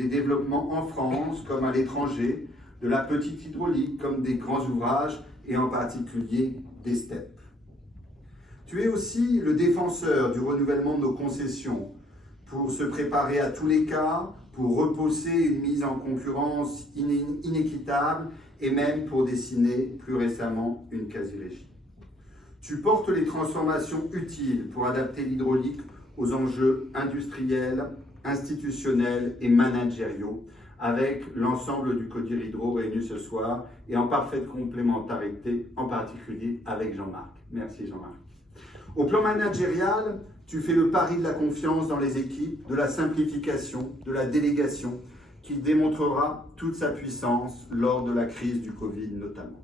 des développements en France comme à l'étranger, de la petite hydraulique comme des grands ouvrages et en particulier des steppes. Tu es aussi le défenseur du renouvellement de nos concessions pour se préparer à tous les cas, pour repousser une mise en concurrence inéquitable et même pour dessiner plus récemment une quasi-régie. Tu portes les transformations utiles pour adapter l'hydraulique aux enjeux industriels, institutionnels et managériaux avec l'ensemble du CODIR Hydro réuni ce soir et en parfaite complémentarité, en particulier avec Jean-Marc. Merci Jean-Marc. Au plan managérial, tu fais le pari de la confiance dans les équipes, de la simplification, de la délégation, qui démontrera toute sa puissance lors de la crise du Covid notamment.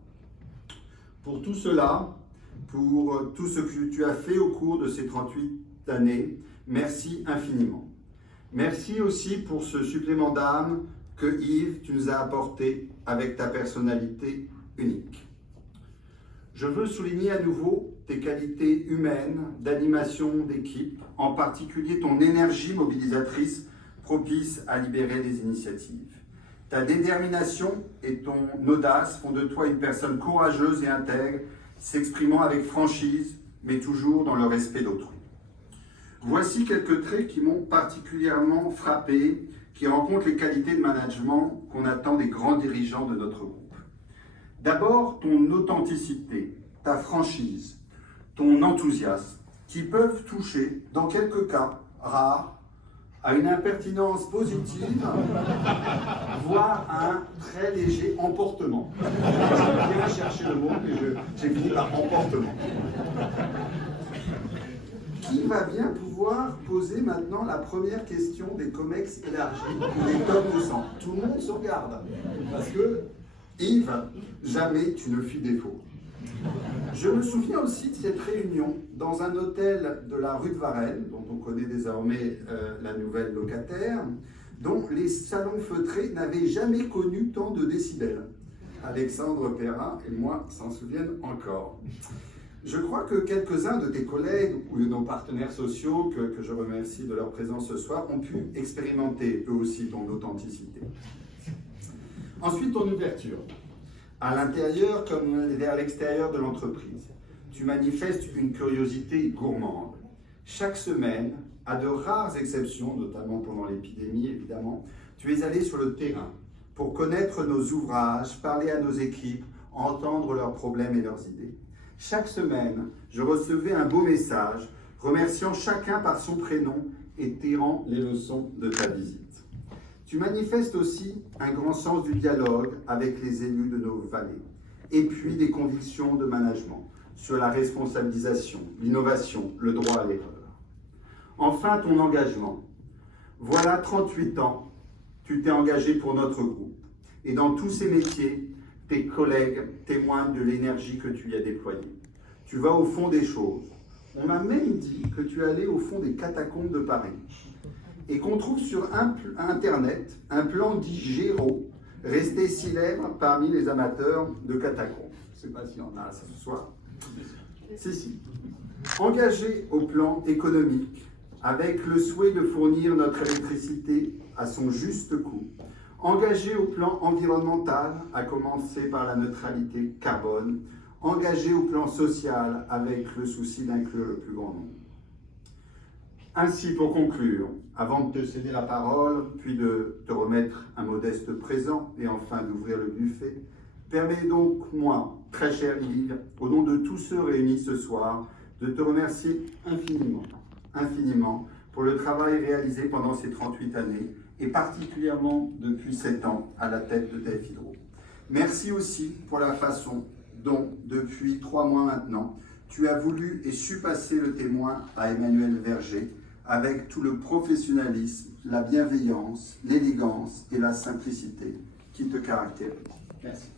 Pour tout cela, pour tout ce que tu as fait au cours de ces 38 années, merci infiniment. Merci aussi pour ce supplément d'âme que Yves, tu nous as apporté avec ta personnalité unique. Je veux souligner à nouveau tes qualités humaines, d'animation d'équipe, en particulier ton énergie mobilisatrice propice à libérer des initiatives. Ta détermination et ton audace font de toi une personne courageuse et intègre, s'exprimant avec franchise, mais toujours dans le respect d'autrui. Voici quelques traits qui m'ont particulièrement frappé, qui rencontrent les qualités de management qu'on attend des grands dirigeants de notre groupe. D'abord, ton authenticité, ta franchise, ton enthousiasme, qui peuvent toucher, dans quelques cas rares, à une impertinence positive, voire à un très léger emportement. J'ai bien cherché le mot, mais j'ai fini par emportement. Qui va bien pouvoir poser maintenant la première question des COMEX élargis ou des tomes de sang? Tout le monde se regarde, parce que Yves, jamais tu ne fis défaut. Je me souviens aussi de cette réunion dans un hôtel de la rue de Varenne, dont on connaît désormais la nouvelle locataire, dont les salons feutrés n'avaient jamais connu tant de décibels. Alexandre Perrin et moi s'en souviennent encore. Je crois que quelques-uns de tes collègues ou de nos partenaires sociaux, que je remercie de leur présence ce soir, ont pu expérimenter eux aussi ton authenticité. Ensuite, ton ouverture. À l'intérieur comme vers l'extérieur de l'entreprise. Tu manifestes une curiosité gourmande. Chaque semaine, à de rares exceptions, notamment pendant l'épidémie évidemment, tu es allé sur le terrain pour connaître nos ouvrages, parler à nos équipes, entendre leurs problèmes et leurs idées. Chaque semaine, je recevais un beau message remerciant chacun par son prénom et tirant les leçons de ta visite. Tu manifestes aussi un grand sens du dialogue avec les élus de nos vallées, et puis des convictions de management sur la responsabilisation, l'innovation, le droit à l'erreur. Enfin, ton engagement. Voilà 38 ans, tu t'es engagé pour notre groupe, et dans tous ces métiers, tes collègues témoignent de l'énergie que tu y as déployée. Tu vas au fond des choses. On m'a même dit que tu allais au fond des catacombes de Paris. Et qu'on trouve sur Internet un plan dit Géraud, resté célèbre parmi les amateurs de catacombes. Je ne sais pas s'il y en a ce soir. Si. Engagé au plan économique, avec le souhait de fournir notre électricité à son juste coût. Engagé au plan environnemental, à commencer par la neutralité carbone. Engagé au plan social, avec le souci d'inclure le plus grand nombre. Ainsi, pour conclure, avant de te céder la parole, puis de te remettre un modeste présent et enfin d'ouvrir le buffet, permets donc moi, très cher Yves, au nom de tous ceux réunis ce soir, de te remercier infiniment pour le travail réalisé pendant ces 38 années et particulièrement depuis 7 ans à la tête de DEF Hydro. Merci aussi pour la façon dont, depuis 3 mois maintenant, tu as voulu et su passer le témoin à Emmanuel Verger, avec tout le professionnalisme, la bienveillance, l'élégance et la simplicité qui te caractérisent. Merci.